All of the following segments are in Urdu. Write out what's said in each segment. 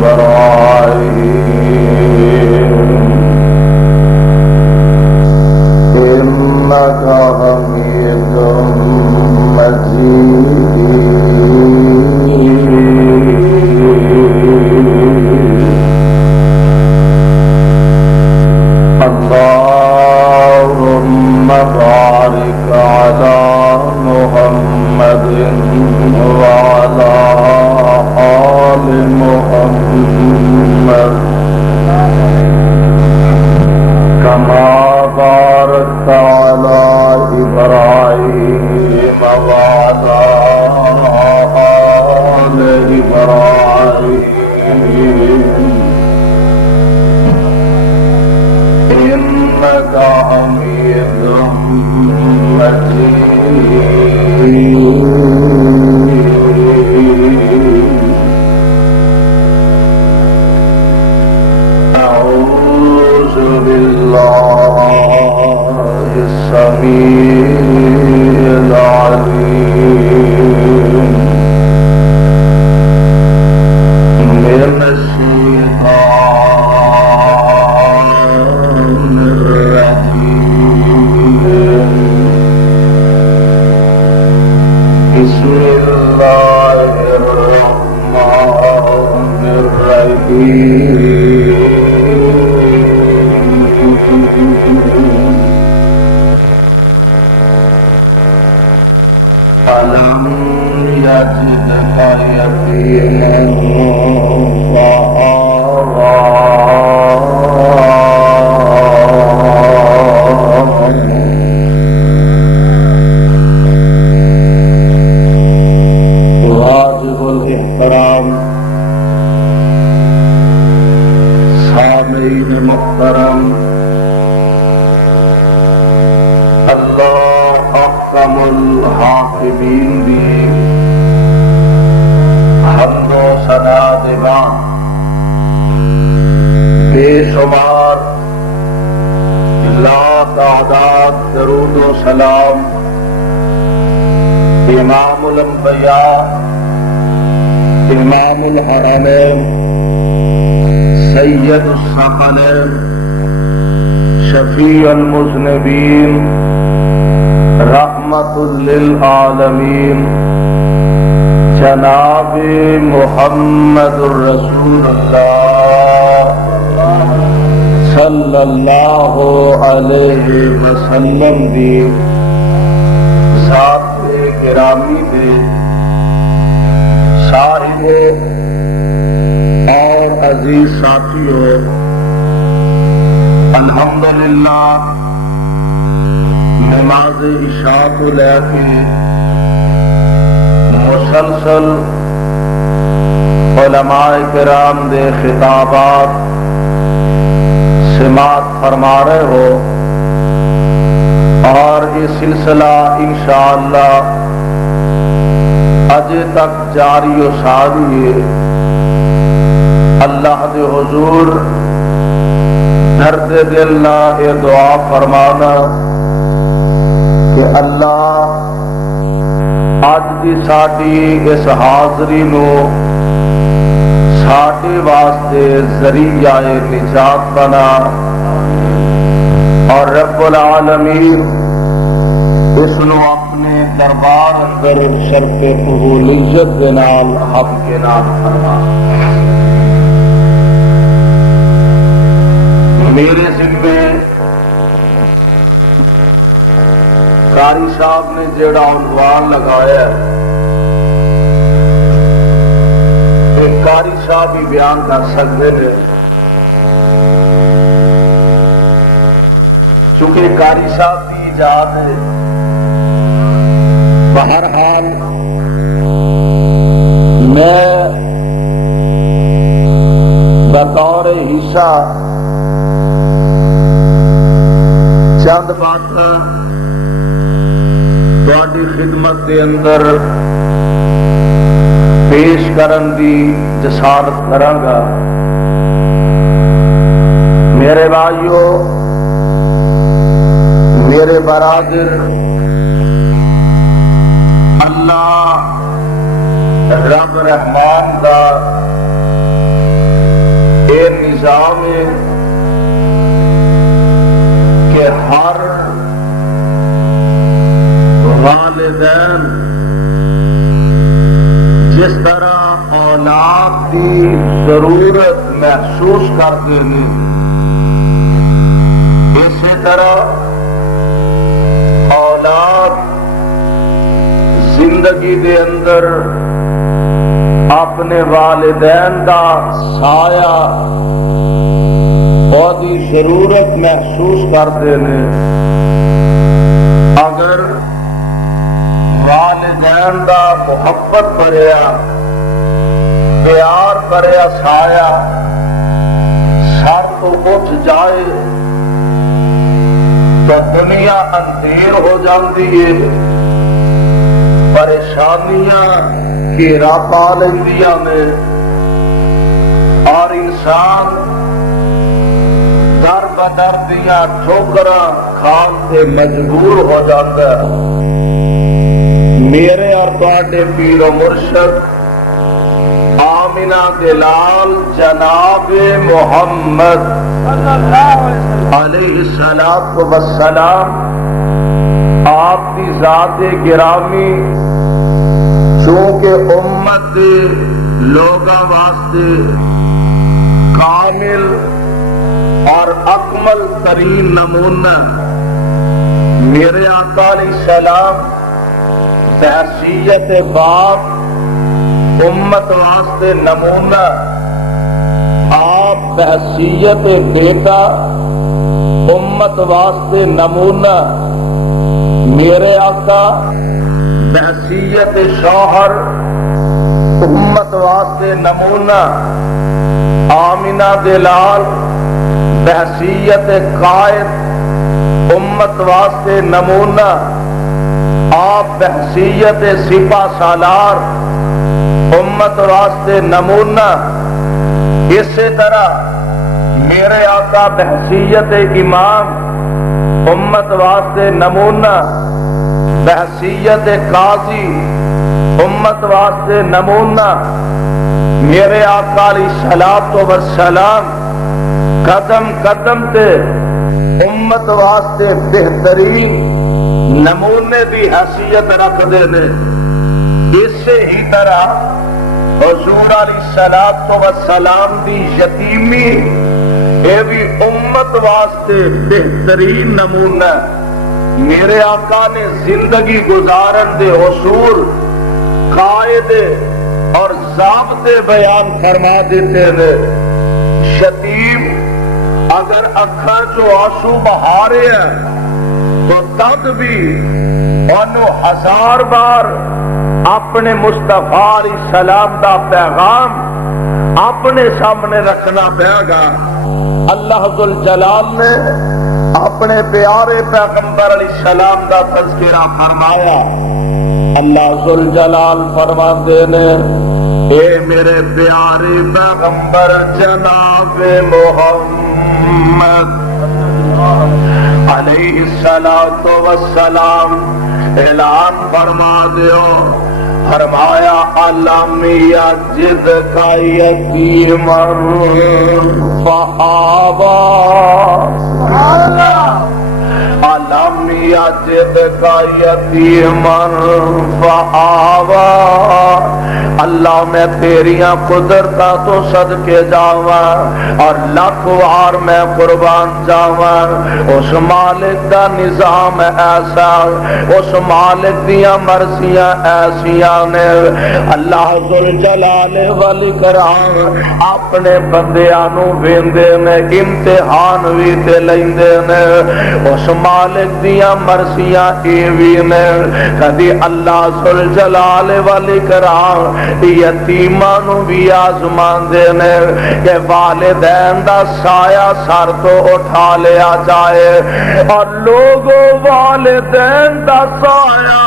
إبراهيم إنك حميد مجيد اللهم بارك على محمد وعلى آل محمد كما باركت على إبراهيم وعلى آل إبراهيم إنك حميد مجيد. أعوذ بالله السميع العليم من الشيطان الرجيم. بسم الله الرحمن الرحيم. ألم يجدك يتيما فآوى واجب الاحترام سامعین محترم، اللہ احکم الحاکمین دی حمد و ثنا دیوان بے شمار لا تعداد درود و سلام امام الانبیاء امام الحرمین سید الثقلین شفیع المذنبین رحمت للعالمین جناب محمد الرسول اللہ صلی اللہ علیہ وسلم دی ذات گرامی دے صاحب اور عزیز ساتھیوں، الحمدللہ نماز عشاء کو لے کے مسلسل علماء کرام دے خطابات سماعت فرما رہے ہو، اور یہ سلسلہ انشاءاللہ اجے تک جاری و ساری ہے۔ اللہ دے حضور درد دل نہ یہ دعا فرمانا کہ اللہ اج دی ساڈی اس حاضری نو ساڈے واسطے ذریعہ نجات بنا، اور رب العالمین اس نو اپنے دربار اندر شرف قبولیت دے نال حق کے نام فرما۔ میرے ذمے قاری صاحب نے جیڑا عنوان لگایا ہے قاری صاحب ہی بیان کر سکتے ہیں، چونکہ قاری صاحب کی ایجاد ہے۔ بہرحال میں بطور حصہ چند باتاں تہاڈی خدمت دے اندر پیش کرن دی جسارت کراں گا۔ میرے بھائیو، میرے برادر، اللہ رب رحمان دا نظام ہے کہ ہر والدین جس طرح اولاد کی ضرورت محسوس کرتے ہیں اسی طرح اولاد زندگی دے اندر اپنے والدین کا سایہ اور دی ضرورت محسوس کرتے ہیں۔ اگر والدین کا محبت بھریا پیار بھریا سایہ سر تو اٹھ جائے تو دنیا اندھیر ہو جاتی ہے، پریشانیاں گھیرا پا لیندیاں نے اور انسان در بدر دیا ٹھوکراں کھان سے مجبور ہو جاتا ہے۔ میرے اور تواڈے پیر و مرشد آمنہ دلال جناب محمد علیہ الصلوۃ والسلام آپ کی ذات گرامی چونکہ امت لوگاں واسطے کامل اور اکمل ترین نمونہ میرے آقا علیہ السلام بحیثیت باپ امت واسطے نمونہ، آپ بحیثیت بیٹا امت واسطے نمونہ، میرے آقا بحیثیت شوہر امت واسطے نمونہ، آمنہ دلال بحیثیت قائد امت واسطے نمونہ، آپ بحیثیت سپہ سالار امت واسطے نمونہ۔ اسی طرح میرے آقا بحیثیت امام امت واسطے نمونہ، بحیثیت قاضی امت واسطے نمونہ، میرے آقا علیہ الصلوۃ والسلام قدم قدم تے امت واسطے بہترین نمونے دی حیثیت رکھ دے نے۔ اسی ہی طرح حضور علیہ الصلوۃ والسلام دی یتیمی اے بھی امت واسطے بہترین نمونہ۔ میرے آقا نے زندگی گزارن دے اصول قاعدے اور ضابطے بیان فرما دیتے ہیں۔ یتیم اگر اکھاں جو آنسو بہا رہے ہیں تو تب بھی انہوں 1000 بار اپنے مصطفیٰ علیہ السلام دا پیغام اپنے سامنے رکھنا پڑے گا۔ اللہ ذوالجلال نے اپنے پیارے پیغمبر علیہ السلام دا تذکرہ فرمایا۔ اللہ ذوالجلال فرماتے نے اے میرے پیارے پیغمبر جناب محمد علیہ الصلوۃ والسلام اعلان فرما دیو، فرمایا علم یجد کا یتیما فآوا، علم یجد کا یتیما فآوا۔ اللہ میں تیریاں قدرتاں تو صدقے جاواں اور لاکھ وار میں قربان جاواں، اس مالک دا نظام ایسا، اس مالک دیاں مرضیاں ایسیاں نے۔ اللہ ذوالجلال والاکرام اپنے بندیاں نو ویندے نے، امتحان وی تے لیندے نے۔ اس مالک دیاں مرضیاں اے وی نے، کدی اللہ ذوالجلال والاکرام یتیماں نو بھی آزماندے نے کہ والدین دا سایہ سر تو اٹھا لیا جائے، اور لوگوں والدین دا سایہ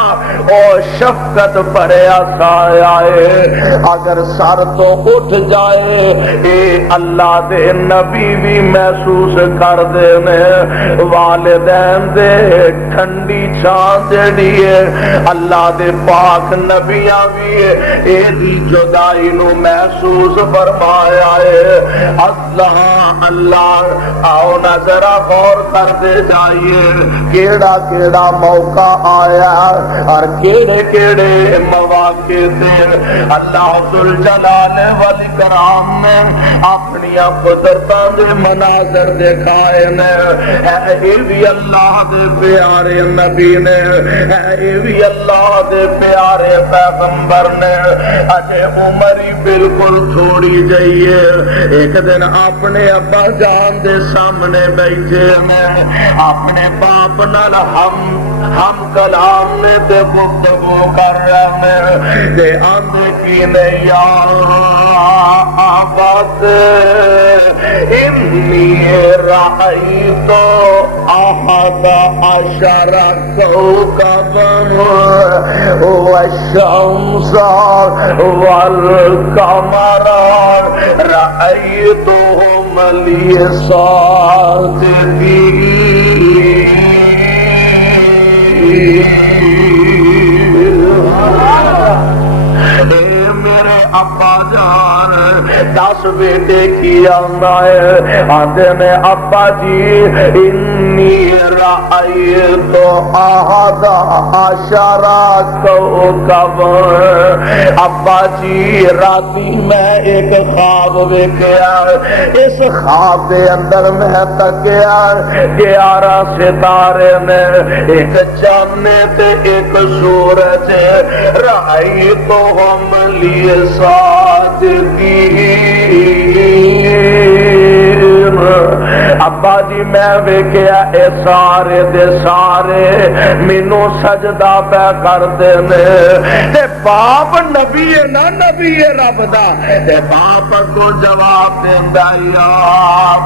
او شفقت بھریا سایہ ہے اگر سر تو اٹھ جائے، اے اللہ دے نبی بھی محسوس کر دے نے۔ والدین دے ٹھنڈی چھان جڑی ہے اللہ دے پاک نبیاں بھی اے دی جدائی نو محسوس فرمایا ہے اللہ اللہ آؤ نہ ذرا غور کرتے جائیے کیڑا کیڑا موقع آیا اور کیڑے کیڑے مواقع تھے اللہ ذوالجلال والاکرام نے اپنی قدرتاں دے مناظر دکھائے نے اے بھی اللہ دے پیارے نبی نے اے بھی اللہ دے پیارے پیغمبر نے اجے عمر ہی بالکل تھوڑی جائیے ایک دن اپنے ابا جان دے سامنے بیٹھے میں اپنے باپ نال ہم کلام میں تے گفتگو کر رہے میں تے آندے کی نے یار آباد انی رأیت احد عشر کوكبا والشمس والقمر رأيتهم لي ساجدين میرے ابا جان 10 بیٹے کی آمائے آدھے میں ابا جی انی رأیت احد عشر کوكبا ابا جی راتی میں ایک خواب ویکھیا اس خواب دے اندر میں تکیا 11 ستارے نے ایک چاند تے ایک سورج رأیتهم لی ساجدین ابا جی میں ویکھیا اے سارے دے سارے مینوں سجدہ پہ کر دینے تے باپ نبی نہ نبی رب دا تے باپ کو جواب دیندا یا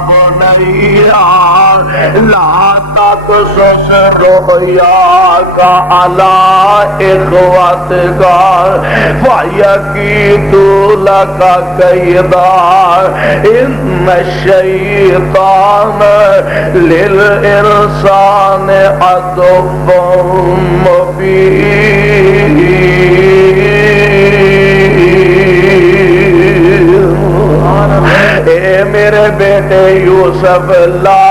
بنیا لا تقصص رؤیاک علی اخوتک فیکید لک کیدا ان الشیطان للانسان عدو مبین اے میرے بیٹے یوسف لا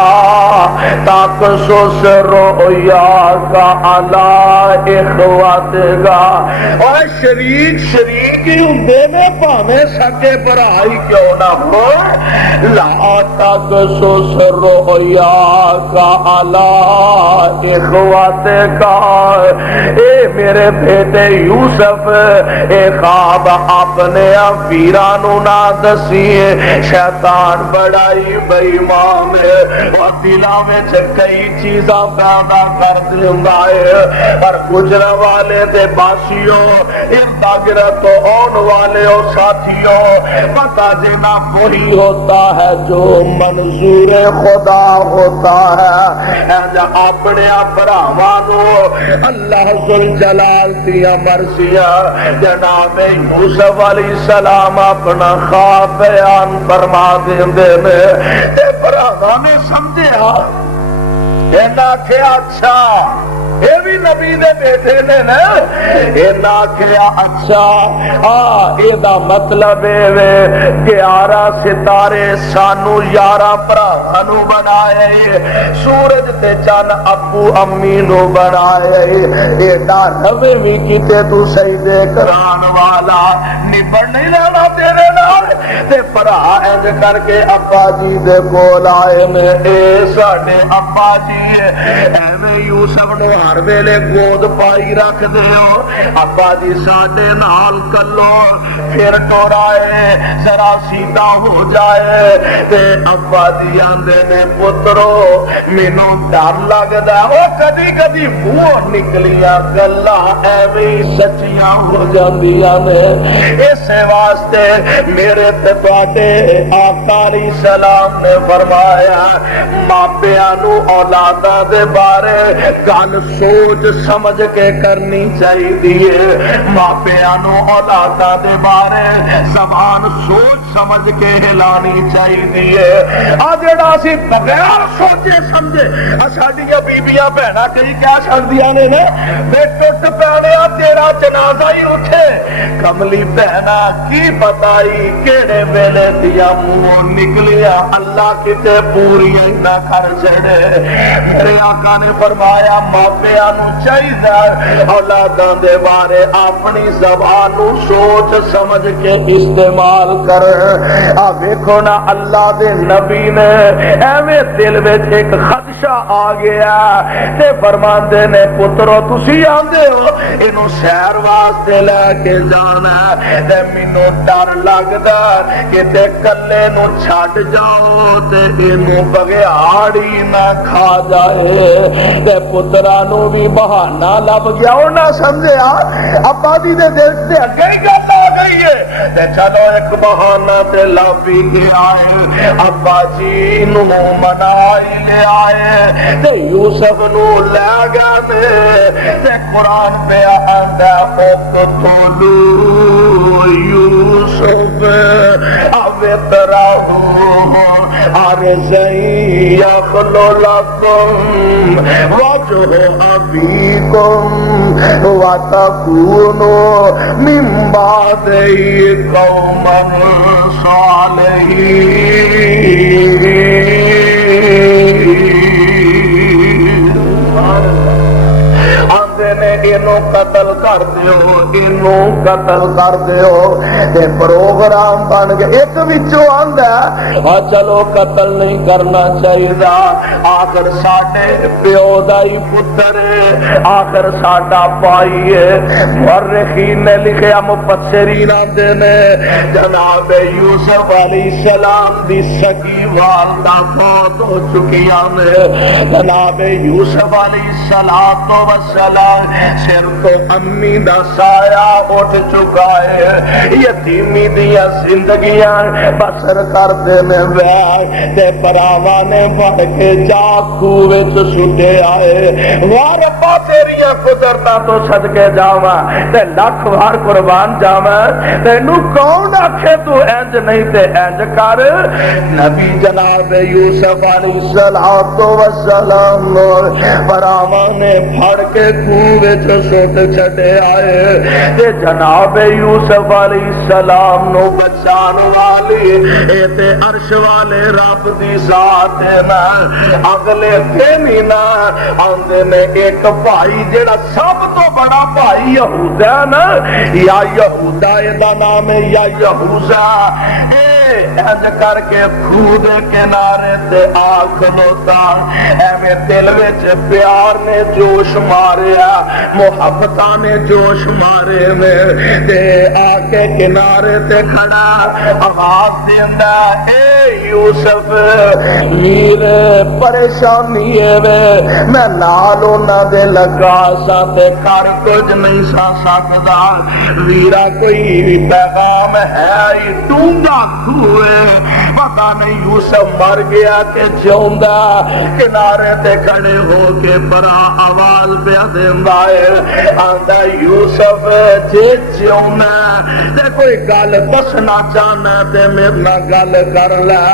تقصص رؤیاک علی اخوتک اور شریک ہی ہوندے نے بھاویں سکے بھرائی کیوں نہ ہو لا تقصص رؤیاک علی اخوتک اے میرے بیٹے یوسف اے خواب اپنے ویرانوں نہ دسیے شیطان بڑائی بے ایمان ہے اور دلاں وچ کئی چیزاں پیدا کر دیندا ہے پر گزرن والے تے باسیوں ارد گرد تو آن والے اور ساتھیوں پتہ دینا وہی ہوتا ہے جو منظور خدا ہوتا ہے اپنے بھراواں نو اللہ ذوالجلال دیا مرضیاں جناب یوسف علیہ السلام اپنا خواب بیان فرما دیندے نے تے بھراواں نے سمجھیا اینا کیا اچھا یہ بھی نبی دے بیٹے نے نا اینا کیا اچھا اے دا مطلب ہے 11 ستارے سانو 11 بھراواں بنائے سورج تے چند ابو امی نو بنائے ایڈا روے بھی کیتے تو سجدے کران والا نبڑ نہیں لانا تیرے نال تے بھرا انج کر کے ابا جی دے کول آئے نے اے ساڈے ابا جی ایویں یوسف نو ہر ویلے گود پائی رکھ دیو ابا جی ساڈے نال کلو پھر ٹورائے ذرا سیدھا ہو جائے تے ابا جی آندے نے پترو مینوں ڈر لگدا او کدی کدی منہ نکلیاں گلاں ایویں سچیاں ہو جاندیاں نے اس واسطے میرے تے تواڈے آقا علیہ السلام نے فرمایا ماپیاں نو اولاداں دے بارے گل سوچ سمجھ کے کرنی چاہیے. ماپیاں نو اولاداں دے بارے زبان سوچ سمجھ کے ہلانی چاہیے. آ جڑا اسی بغیر سوچے سمجھے ساڈیاں بیبیاں بہناں کئی کہہ چھڑدیاں نے نا بے ٹوٹ پینے تیرا جنازہ ہی اٹھے. کملی بہنا کی بتائی کیڑے ویلے دیا منہ نکلیا اللہ کتے پوری نہ کر چڑے. میرے آقا نے فرمایا ماپیاں نو چاہیے اولاداں دے بارے اپنی زبان نو سوچ سمجھ کے استعمال کر. آ ویکھو نا اللہ دے نبی نے ایویں دل وچ ایک خدشہ آ گیا تے فرماندے نے پترو تسی آندے ہو اینو سیر واسطے لے کے جانا تے مینوں ڈر لگدا کہ تے کلے نو چھڈ جاؤ تے اینو بگیاڑی نہ کھا جائے. تے پتراں نو بھی بہانہ لب گیا او نہ سمجھیا ابا جی دے دل تے اگے ہی گل آ گئی ہے تے چلو ایک بہانہ تے لبی کے آئے. ابا جی نو منائی لے آئے تے یوسف نو لے گئے تے قرآن پہ آندا اقتلوا یوسف او اطرحوه ارضا یخل لکم وجه ابیکم وتکونوا من بعدہ قوما صالحین. قتل کر دیو اینو قتل کر دیو تے پروگرام بن گئے. ایک وچوں آندا چلو قتل نہیں کرنا چاہیے آخر ساڈے پیو دا ہی پتر ہے آخر ساڈا بھائی ہے. مورخین نے لکھیا مفسرین آندے نے جناب یوسف علیہ السلام دی سکی والدہ فوت ہو چکیاں نے. جناب یوسف علیہ السلام سر تو امی دا سایہ اٹھ چکا ہے. یتیمی دیا زندگیاں بسر کر دے میں بیار تے پراواں نے بڑھ کے جا کوے چ سٹے آئے. وار ربا تیریاں قدرتاں تو صدقے جاواں تے لاکھ وار قربان جاواں تینو کون آکھے تو انج نہیں تے انج کر. نبی جناب یوسف علیہ السلام پراواں نے پھڑ کے کوے چ سٹ چھڈے آئے تے جناب یوسف علیہ السلام نو بچان والی اے تے عرش والے رب دی ذات ہے نا. اگلے دن ہی نا آندے نے ایک بھائی جڑا سب تو بڑا بھائی یہودا نا یا یہودا دا نام ہے یا یہوذا انج کر کے خود کنارے تے آنکھ لوتا ایویں دل وچ پیار نے جوش ماریا محبتاں نے جوش مارے میں تے آ کے کنارے تے کھڑا آواز دیندا اے یوسف ویر پریشانی ہے وے میں نال انہاں دے لگا سا تے کر کچھ نہیں سا سکدا. ویرا کوئی پیغام ہے ڈونگا کھوئے پتہ نہیں یوسف مر گیا کہ جیوندا. کنارے تے کھڑے ہو کے برا آواز پہ دیندا ہے آندا یوسف جے جیونا تے کوئی گل دسنا چاہنا تے میرے نال گل کر لے.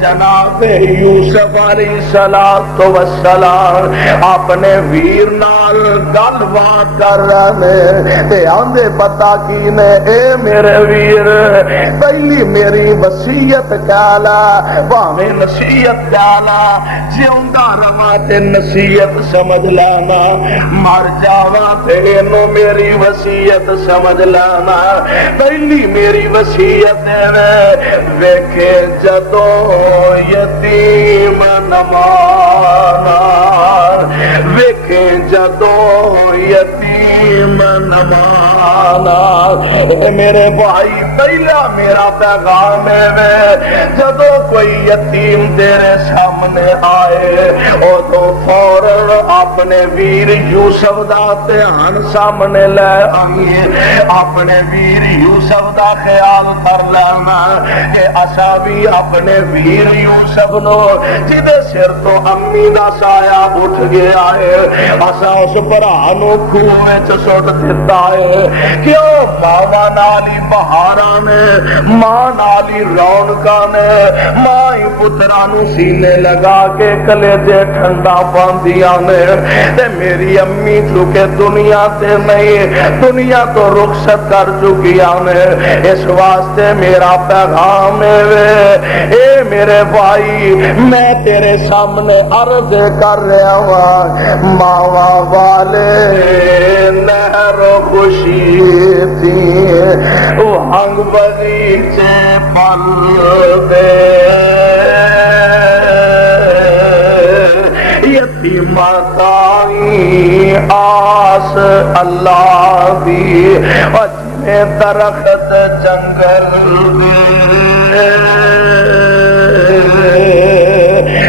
جناب یوسف علیہ السلام اپنے ویر نال گل بات کر رہے تے آندے پتہ کی نے اے میرے ویر پہلی میری وصیت کالا بھاویں نصیحت کالا جیوندا رواں تے نصیحت سمجھ لینا مر جاواں تے اینو میری وصیت سمجھ لینا. پہلی میری وصیت ویکھے جدوں یتیم نمانا ویکھے جدوں یتیم نمانا جانا میرے بھائی پہلا میرا پیغام ہے جدو کوئی یتیم تیرے سامنے آئے او تو فوراً اپنے ویر یوسف دا دھیان سامنے لے آئیے اپنے ویر یوسف دا خیال کر لینا کہ اسا بھی اپنے ویر یوسف نو جدے سر تو امی دا سایہ اٹھ گیا ہے اسا اس بھرا نو کھوہ وچ سٹ دتا ہے کیوں ماواں نالی بہاراں نے ماں نالی رونقاں نے ماں ہی پتراں نو سینے لگا کے کلیجے ٹھنڈا پاندیاں نے تے میری امی چونکہ دنیا تے نہیں دنیا تو رخصت کر چکیاں نے اس واسطے میرا پیغام ہے اے میرے بھائی میں تیرے سامنے عرض کر رہا ہوں ماوا والے نہر خوشی تھی ہنگ بغیچے پل دے یتیمتائی آس اللہ بھی اجنے درخت جنگل دے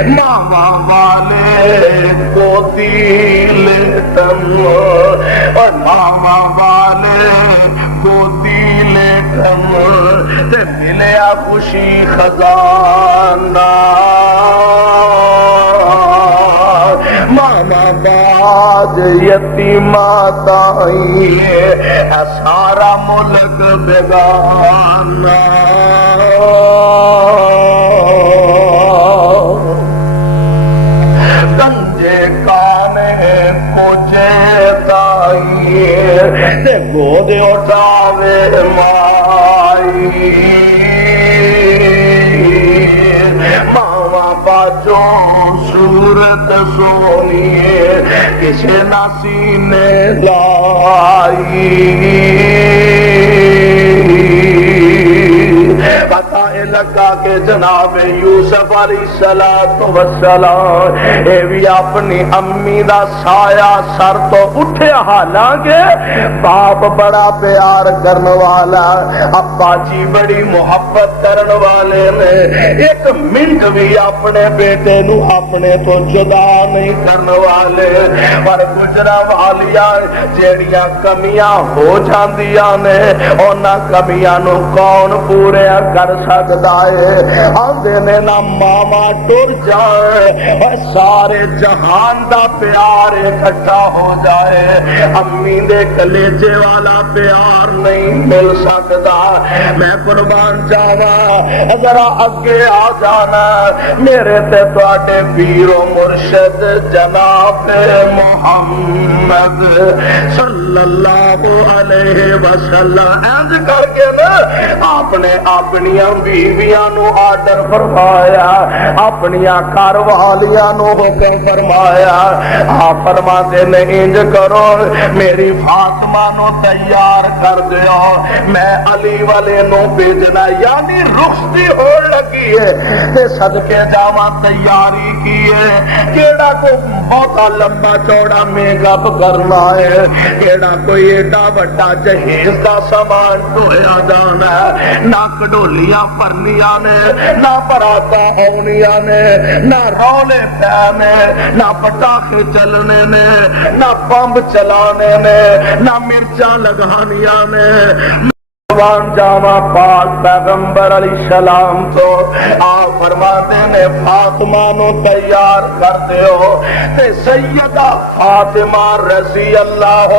ماما والے کو دل تم اور ماما والے کو دل تم تے ملیا خوشی خزانہ ماما باج یتیمات آئی سارا ملک بیگانہ گنجے کانے کوچے تائی تے گود اٹھاوے مائی ماما باجوں صورت سونی کسے نہ سینے لائی پتہ لگا کہ جناب یوسف علیہ السلام اے بھی اپنی امی دا سایہ سر تو اٹھے حالانکہ باپ بڑا پیار کرنے والا ابا جی بڑی محبت کرنے والے نے ایک منٹ بھی اپنے بیٹے نو اپنے تو جدا نہیں کرنے والے پر گجرا والیاں جیڑیاں کمیاں ہو جاندیاں نے انہاں کمیاں نو کون پورے کر سکتا ہے آندے نے نہ ماما ٹر جائے سارے جہان دا پیار اکٹھا ہو جائے امی دے کلیجے والا پیار نہیں مل سکتا میں قربان جاوا ذرا اگے آ جانا میرے تے تواڈے پیر و مرشد جناب محمد صلی اللہ علیہ وسلم انج کر کے نا آپ نے اپنیاں بیویاں نو آرڈر فرمایا اپنیاں گھر والیاں نو حکم فرمایا آپ فرماتے نے انج کرو میری فاطمہ نو تیار کر دیو میں علی والے نو بھیجنا یعنی رخصتی ہو لگی ہے تے صدقے جاواں تیاری کی ہے کیڑا کو بہت لمبا چوڑا میک اپ کرنا ہے کیڑا کوئی ایڈا بڑا جہیز دا سامان ڈھویا جانا ہے نہ کڈولیاں پرنیاں نے نہ براتا آنیاں نے نہ رولے پیانے نہ پٹاخے چلنے نے نہ بمب چلانے نے نہ مرچاں لگانیاں نے جاما پاک پیغمبر علیہ السلام تو آپ فرماتے نے فاطمہ نو تیار کرتے ہو تے سیدہ فاطمہ رضی اللہ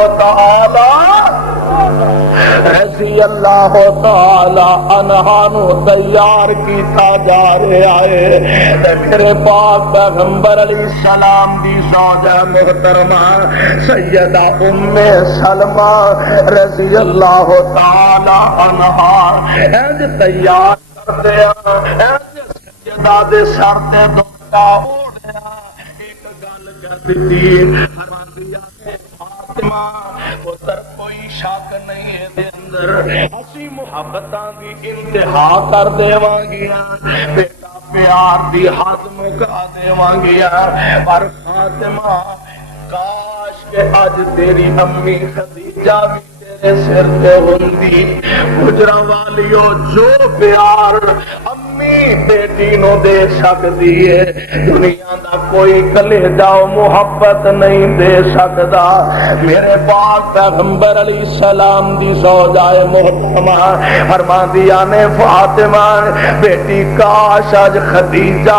تعالی عنہا نو تیار کیتا جا رہا ہے تے میرے پاک پیغمبر علیہ السلام دی زوجہ محترمہ سیدہ ام سلمہ رضی اللہ تعالی عنہا اینج تیار کر دیا اینج سجدہ دے سر تے دوڑا اوڑیا ایک گل کر دیتی فرمان دیا فاطمہ پتر کوئی شک نہیں ہے دے اندر اسی محبتاں دی انتہا کر دیواں گیا بیٹا پیار دی حد مکا دیواں گیا پر فاطمہ کاش کہ اج تیری امی خدیجہ بھی سر تے ہوندی گجراں والیو جو پیار امی بیٹی نو دے سکدی ہے دنیا دا کوئی کلیجہ محبت نہیں دے سکدا. میرے پاک پیغمبر علیہ السلام دی زوجائے محترمہ فرماندیاں نے فاطمہ بیٹی کاش آج خدیجہ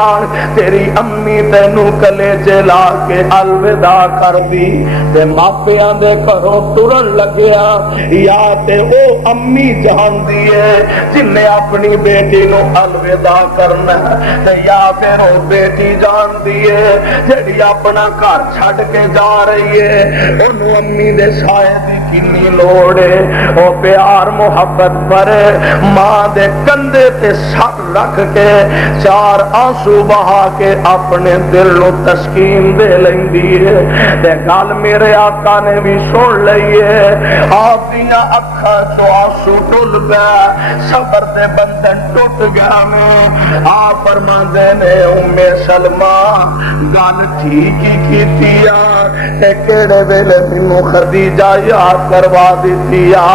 تیری امی تینوں کلیجے لا کے الوداع کر دی تے ماپیاں دے گھروں ٹرن لگیا یا تے او امی جان دی ہے جن نے اپنی بیٹی نو الوداع کرنا تے یا پھر او بیٹی جان دی ہے جڑی اپنا گھر چھڈ کے جا رہی ہے اونوں امی دے سائے دی کنی لوڑ ہے. او پیار محبت پر ماں دے کندھے تے سر رکھ کے چار آنسو بہا کے اپنے دل نو تسکین دے لیندی ہے تے گل میرے آقا نے بھی سن لئی ہے. آپ دیاں اکھاں چوں آنسو ٹل گئے صبر دے بندھن ٹوٹ گیا میں. آپ فرماندے نے ام سلمہ گل ٹھیک ہی کیتی آ تے کیڑے ویلے مینوں خدیجہ یاد کروا دتی آ.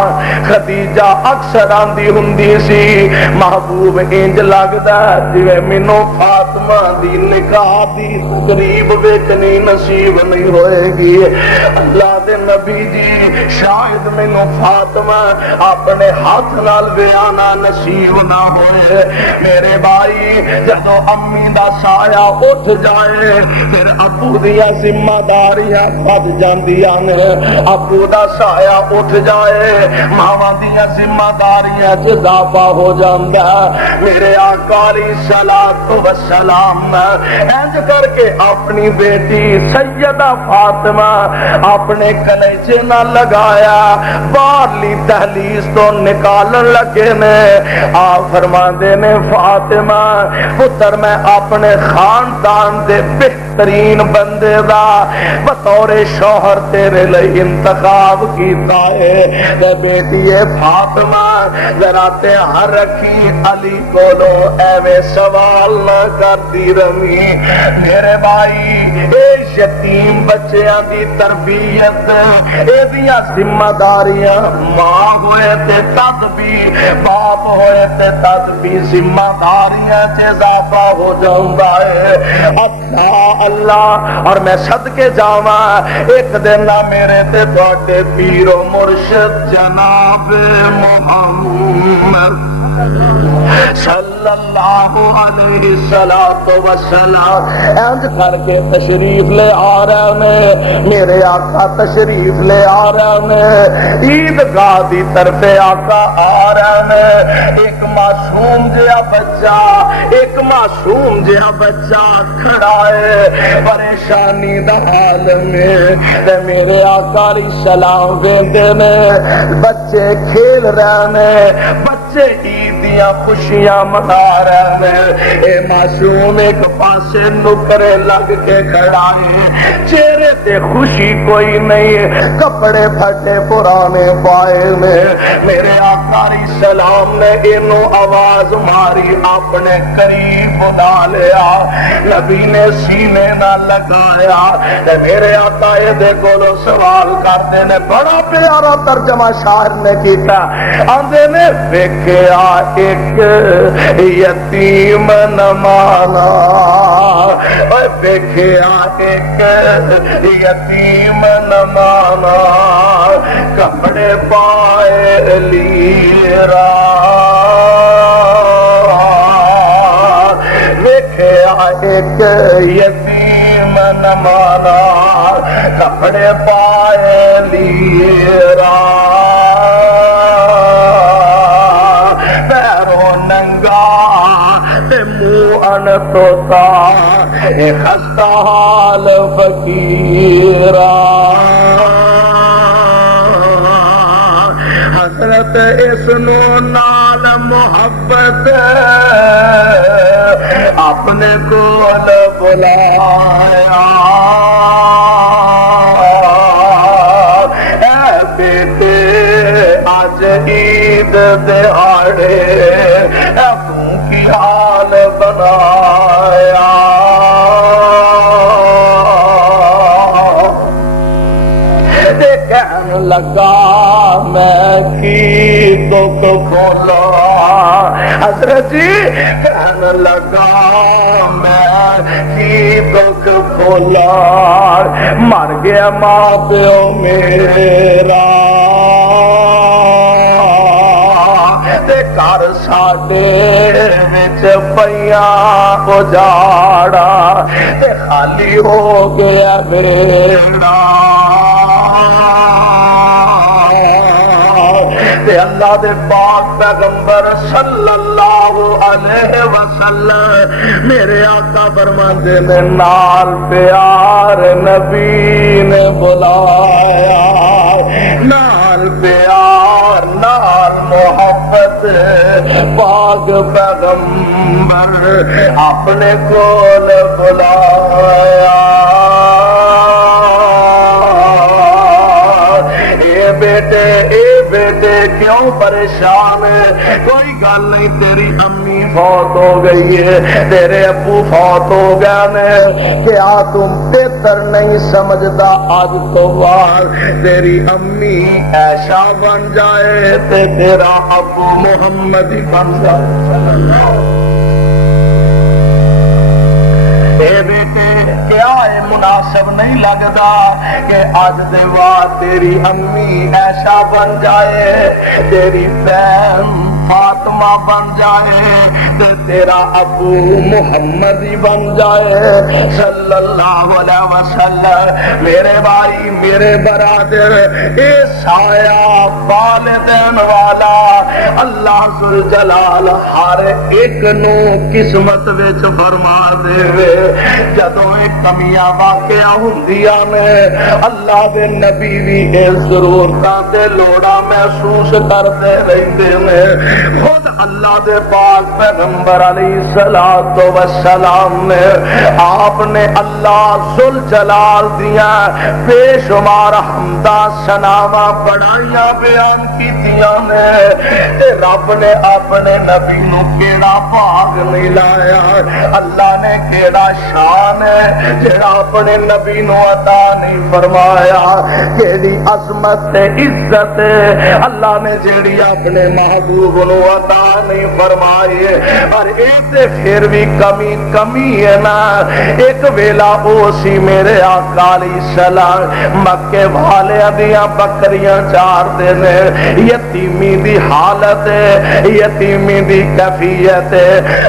خدیجہ اکثر آندی ہوندی سی محبوب انج لگدا جویں مینوں فاطمہ دی نکاح دی قریب ویکھنی نصیب نہیں ہوئے گی. اللہ دے نبی جی شاید مینوں فاطمہ اپنے ہاتھ نال بیانا نصیب نہ ہوئے. میرے بھائی جدو امی دا سایہ اٹھ جائے پھر ابو دیا ذمہ داریاں بد جاندیاں نے. ابو دا سایہ اٹھ جائے ماواں دیا ذمہ داریاں اضافہ ہو جاندا. میرے آقا علیہ الصلوۃ والسلام انج کر کے اپنی بیٹی سیدہ فاطمہ اپنے کلیجے نہ لگایا باہرلی دہلیز تو نکالن لگے نے. آپ فرماندے نے فاطمہ پتر میں اپنے خاندان دے بہترین بندے دا بطور شوہر تیرے لئی انتخاب کیتا ہے تے بیٹی فاطمہ ذرا دھیان رکھی علی کولو ایویں سوال نہ کرتی رمی. میرے بھائی اے یتیم بچیاں دی تربیت اے دیاں ذمہ داریاں ماں ہوئے تے تد بھی باپ ہوئے تے تد بھی ذمہ داریاں چ اضافہ ہو جاندا ہے. اللہ اور میں صدقے جاواں ایک دن نہ میرے تے تواڈے پیر و مرشد جناب محمد صلی اللہ علیہ وسلم انج کر کے تشریف لے آ رہے ہیں. میرے آقا تشریف لے آ رہے ہیں عیدگاہ دی طرف آقا آ رہے ہیں. ایک معصوم جہا بچہ کھڑا ہے پریشانی دا حال میں. میرے آقا علیہ السلام ویندے نے بچے کھیل رہے ہیں بچے عید دیاں خوشیاں منا رہے ہیں. اے معصوم ایک پاسے نکرے لگ کے کھڑا ہے چہرے تے خوشی کوئی نہیں کپڑے پھٹے پرانے پائے نے. میرے آقا علیہ السلام نے انہوں آواز ماری اپنے قریب بلا لیا نبی نے سینے نہ لگایا. میرے آقا دے کولو سوال کرتے نے بڑا پیارا ترجمہ شاعر نے کیتا آندے نے ویکھیا ایک یتیم نمانا ویکھیا ایک یتیم نمانا کپڑے پائے لیرا ویکھیا ایک یتیم نمانا کپڑے پائے لیرا پیروں ننگا تے منہ ان توتا اے خستہ حال فقیرا. حضرت اس نو نال محبت اپنے کول بلایا. اے بیٹے اج عید دہاڑے تو کی حال بنایا. کہن لگا میں کی دکھ کھولا حضرت جی کہنے لگا میں کی دکھ کھولا مر گیا ماں پیو میرا گھر ساڈے وچ پیاں اجاڑا تے خالی ہو گیا بیڑا تے اللہ دے پاک پیغمبر صلی اللہ علیہ وسلم میرے آقا فرماندے نے نال پیار نبی نے بلایا نال پیار نال محبت پاک پیغمبر اپنے کول بلایا بیٹے کیوں پریشان ہے کوئی گل نہیں تیری امی فوت ہو گئی ہے تیرے ابو فوت ہو گئے نے کیا تم بہتر نہیں سمجھتا آج تو بعد تیری امی عائشہ بن جائے تے تیرا ابو محمد ہی بن جائے اے بیٹے کیا ہے مناسب نہیں لگتا کہ آج دے بعد تیری امی عائشہ بن جائے تیری بہن فاطمہ بن جائے تے تیرا ابو محمد ہی بن جائے صلی اللہ علیہ وسلم میرے بھائی میرے برادر اے سایہ والدین والا اللہ ذوالجلال ہر ایک نو قسمت وچ فرما دے جدوں کمیاں واقعہ ہوندیاں نے اللہ دے نبی بھی اے ضرورتاں تے لوڑاں محسوس کردے رہندے نے خود اللہ دے پاک پیغمبر علیہ الصلوۃ والسلام نے آپ نے اللہ ذوالجلال دیا بے شمار حمداں ثناواں بڑائیاں بیان کیتیاں نے تے رب نے اپنے نبی نو کیڑا بھاگ نہیں لایا اللہ نے کیڑا شان ہے جڑا اپنے نبی نو عطا نہیں فرمایا کیڑی عظمت تے عزت اللہ نے جیڑی اپنے محبوب نو عطا نہیں فرمائی اور ایسے پھر بھی کمی ہے نا ایک ویلا او سی میرے آقا علیہ السلام مکے والے دیاں بکریاں چار دے نے یتیمی دی حالت یتیمی دی کیفیت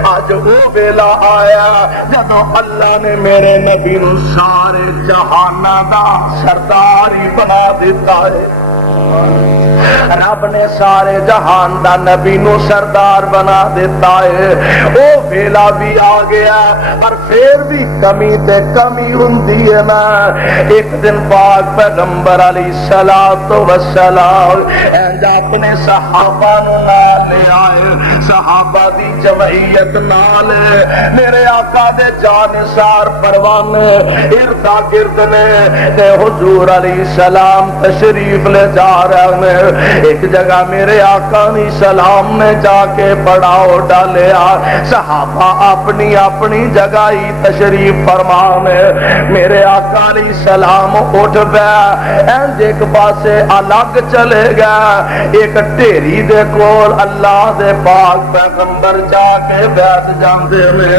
آج وہ ویلا آیا جدو اللہ نے میرے نبی نو سارے جہاناں دا سردار ہی بنا دیتا ہے رب نے سارے جہان دا نبی نو سردار بنا دیتا ہے او ویلا بھی آ گیا پر پھر بھی کمی تے کمی ہوندی ہے نا ایک دن پاک پیغمبر علیہ الصلوۃ والسلام انج اپنے صحابہ نو نال لے آئے صحابہ دی جمعیت نال میرے آقا دے جانثار پروانے ارد گرد نے تے حضور علیہ السلام تشریف لے جا رہے ہیں ایک جگہ میرے آقا علیہ السلام نے جا کے پڑاؤ ڈالیا صحابہ اپنی اپنی جگہ ہی تشریف فرمانے میرے آقا علیہ السلام اٹھ گیا ایک پاسے الگ چلے گیا ایک ڈھیری دے کول اللہ دے پاک پیغمبر جا کے بیٹھ جاندے نے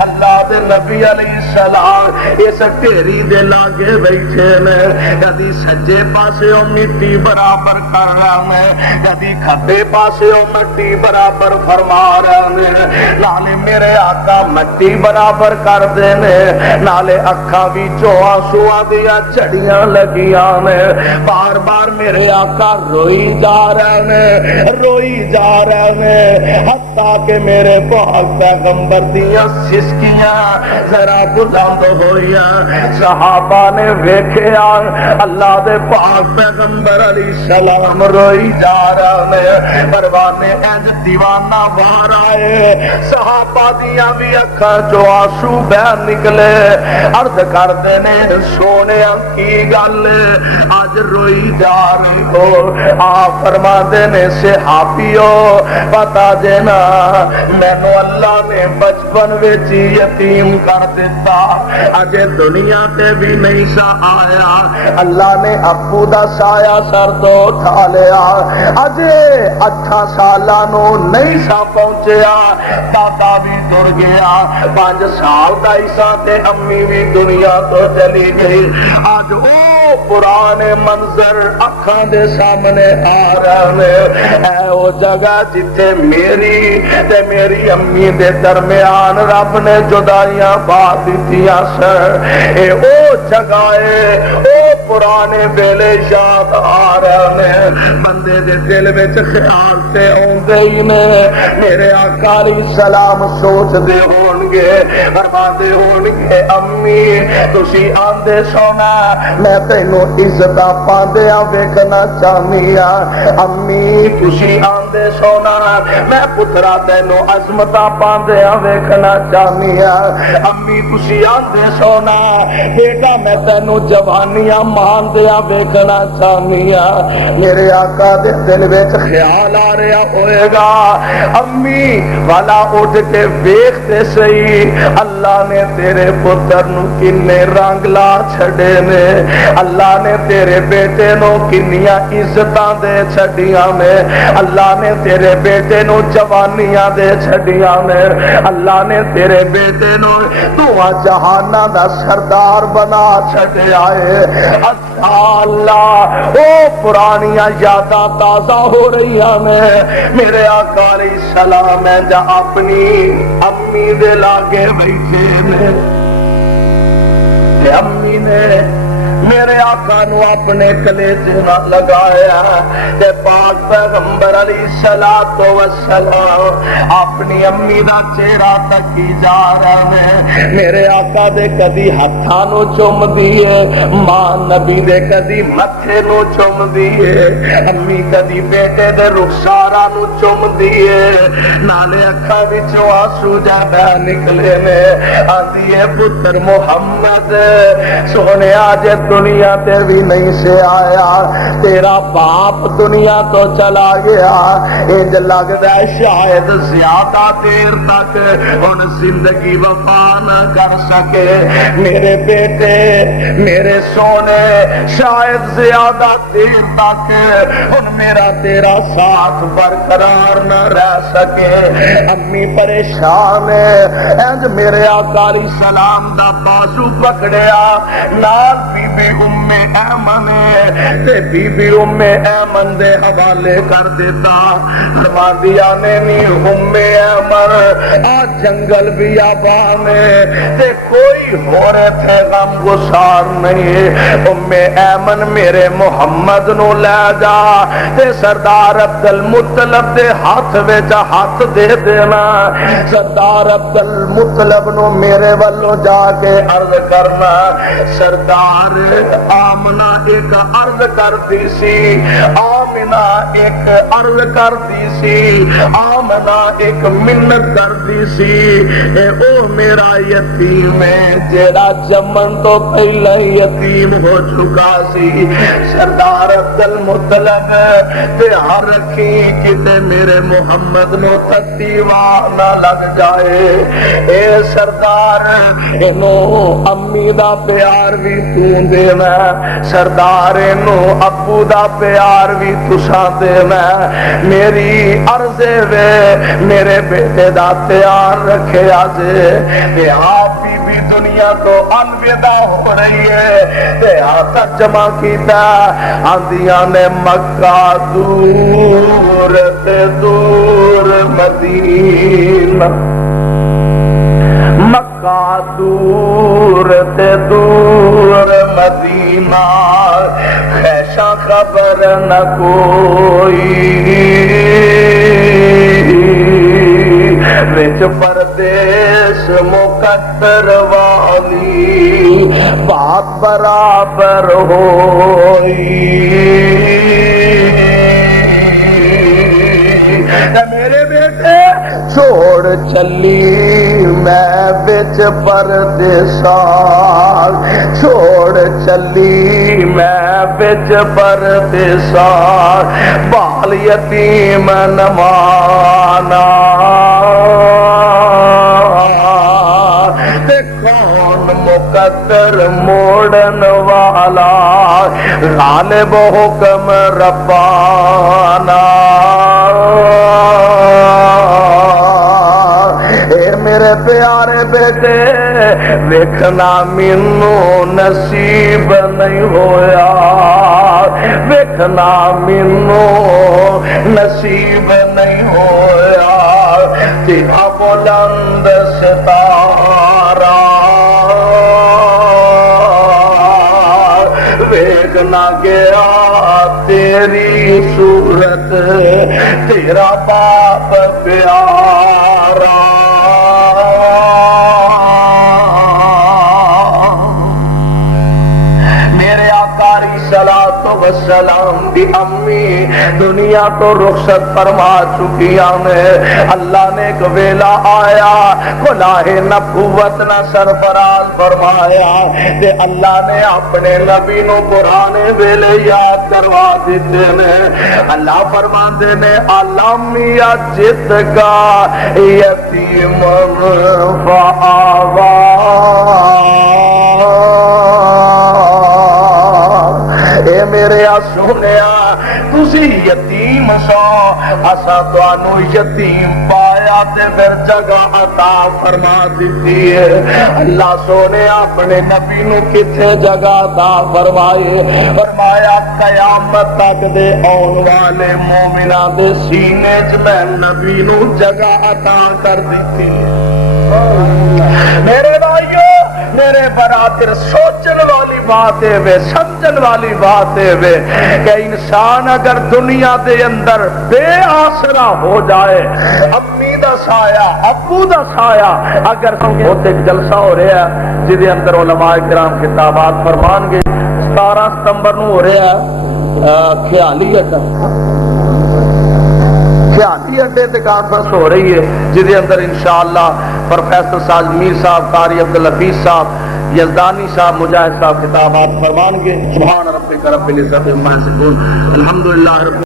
اللہ دے نبی علیہ السلام اس ڈھیری دے لاگے بیٹھے نے کدی سجے پاسے مٹی برابر کر رہا ہے کدی کھبے پاسے مٹی برابر فرما رہے ہیں نالے میرے آقا مٹی برابر کر دینے نالے اکھاں وچوں آنسواں دیا جھڑیاں لگیاں نے بار بار میرے آقا روئی جا رہے ہیں حتیٰ کہ میرے پاک پیغمبر دیا سسکیاں ذرا بلند ہوئیاں صحابہ نے ویکھیا اللہ دے پاک پیغمبر علیہ السلام روئی جا رہے ہیں پروانے انج دیوانہ باہر آئے صحابہ دیاں بھی اکھاں چوں آنسو بہ نکلے عرض کردے نے سونے کی گل اج روئی جا رہی ہو آپ فرماندے نے صحابیو پتا جے نا مینوں اللہ نے بچپن وچ یتیم کر دیتا، اجے دنیا تے بھی نہیں سا آیا، اللہ نے ابو دا سایہ سر تو اٹھا لیا، اجے 8 سالاں نو نہیں سا پہنچیا، دادا بھی ٹر گیا، 5 سال دا عیسیٰ تے امی بھی دنیا تو چلی گئی، اج او پرانے منظر اکھاں دے سامنے آ رہے ہیں، اے او جگہ جتھے میری تے میری امی دے درمیان رب نے جدائیاں پا دتیاں سن، اے او جگہ ہے، او پرانے ویلے یاد آ رہے ہیں، بندے دے دل وچ خیال تے اوندے ہی نے، میرے آقا علیہ السلام سوچ دے ہون گے، فرماندے ہون گے امی تسی آندے سونا میں تینوں عزت پاندیاں ویکھنا چاہنی ہاں، امی تسی آندے سونا میں پترا تینوں عظمت پاندیاں ویکھنا چاہنی ہاں، امی تسی آندے سونا بیٹا میں تینوں جوانیاں ماندیاں ویکھنا چاہنی ہاں، میرے آقا دے دل وچ خیال آ رہا ہوئے گا امی والا اٹھ کے ویکھتے سہی اللہ نے تیرے پتر نو کنے رنگ لا چھڑے نے، اللہ نے تیرے بیٹے نو کنیاں عزتاں دے چھڑیاں نے، اللہ نے تیرے بیٹے نو جوانیاں دے چھڑیاں نے، اللہ نے تیرے بیٹے نو دعا جہاناں دا سردار بنا چھڑیا ہے، اللہ او پرانیاں یاداں تازہ ہو رہی ہیں، میرے آقا علیہ السلام میں جا اپنی امی دے لاگے بیٹھے نے، امی نے میرے آقا نو اپنے کلیجے نہ لگایا تے پاک پیغمبر علیہ الصلوۃ والسلام اپنی امی دا چہرہ تکی جا رہے ہیں، میرے آقا دے کدی ہتھاں نو چوم دیے، ماں نبی دے کدی متھے نو چوم دیے، امی کدی بیٹے دے رخساراں نو چوم دیے، نالے اکھاں وچوں آنسو جا نکلے نے، آندی ہے پتر محمد سونے آج دنیا تے بھی نہیں سے آیا، تیرا باپ دنیا تو چلا گیا، انج لگدا ہے شاید زیادہ دیر تک ہن زندگی وفا نہ کر سکے، میرے بیٹے میرے سونے شاید زیادہ دیر تک ہن میرا تیرا ساتھ برقرار نہ رہ سکے، امی پریشان ہے، انج میرے آقا علیہ السلام دا بازو پکڑیا، نال بی بی ام ایمن تے بی بی ام ایمن دے حوالے کر دیتا، فرماندیاں نے نی ام ایمن آ جنگل بیابان تے کوئی ہورے تھے غم گسار نہیں، ام ایمن میرے محمد نو لے جا تے سردار عبد المطلب دے ہاتھ وچ ہاتھ دے دینا، سردار عبد المطلب نو میرے والو جا کے عرض کرنا، سردار آمنہ ایک عرض کرتی سی، آمنہ ایک عرض کرتی سی، آمنہ ایک منت کرتی سی، اے او میرا یتیم ہے جیڑا جمن تو پہلے یتیم ہو چکا سی، سردار عبد المطلب دھیان رکھی کتے میرے محمد نو تتی واہ نہ لگ جائے، اے سردار انو امی دا پیار بھی تو دینا، سردار نو ابو دا پیار بھی تساں دینا، میری عرض وے میرے بیٹے دا پیار رکھے آجے، تے آپ بھی دنیا تو الوداع ہو رہی ہے، تے ترجمہ کیتا آندیاں نے مکہ دور تے دور مدینہ، مکہ دور تے دور مدینہ، خیشہ خبر نہ کوئی، وچ پردیس مقدر والی بات برابر ہوئی، میرے بیٹے چھوڑ چلی میں بچ بچ پردیساں چھوڑ چلی میں بچ پردیساں بال یتیم نمانا مقدر موڑن والا غالب حکم ربانا اے میرے پیارے بیٹے ویکھنا مینوں نصیب نہیں ہویا ویکھنا مینوں نصیب نہیں ہویا تیرا بلند ستارہ ویکھنا گیا تیری صورت تیرا باپ پیارا میرے آقاری صلاۃ و سلام کی امی دنیا تو رخصت فرما چکی ہیں اللہ نے ایک ویلا آیا کلاہ نبوت نہ سرفراز فرمایا تے اللہ نے اپنے نبی نو پرانے ویلے یاد کروا دیتے ہیں اللہ فرماندے نے علم یجد کا یتیم فآوا اے میرے سونیا تسی یتیم سو اسا تانوں یتیم پایا تے پھر جگہ عطا فرما دیتی ہے اللہ سونے اپنے نبی نو کتھے جگہ عطا فرمائے فرمایا قیامت تک دے آن والے مومناں دے سینے چ میں نبی نو جگہ عطا کر دیتی میرے بھائیو میرے برادر سوچن والی بات ہے سمجھن والی بات ہے کہ انسان اگر دنیا دے اندر بے آسرا ہو جائے امی دا سایہ ابو دا سایہ اگر ہوتے ایک جلسہ ہو رہا ہے جدے اندر علماء کرام خطابات فرمان گے 17 ستمبر نو ہو رہا ہے خیالی اڈے تے کانفرنس ہو رہی ہے جدے اندر انشاءاللہ پروفیسر ساج میر صاحب قاری عبدالحفیظ صاحب یزدانی صاحب مجاہد صاحب خطابات فرمان گے سبحان ربک رب العزت عما یصفون الحمدللہ رب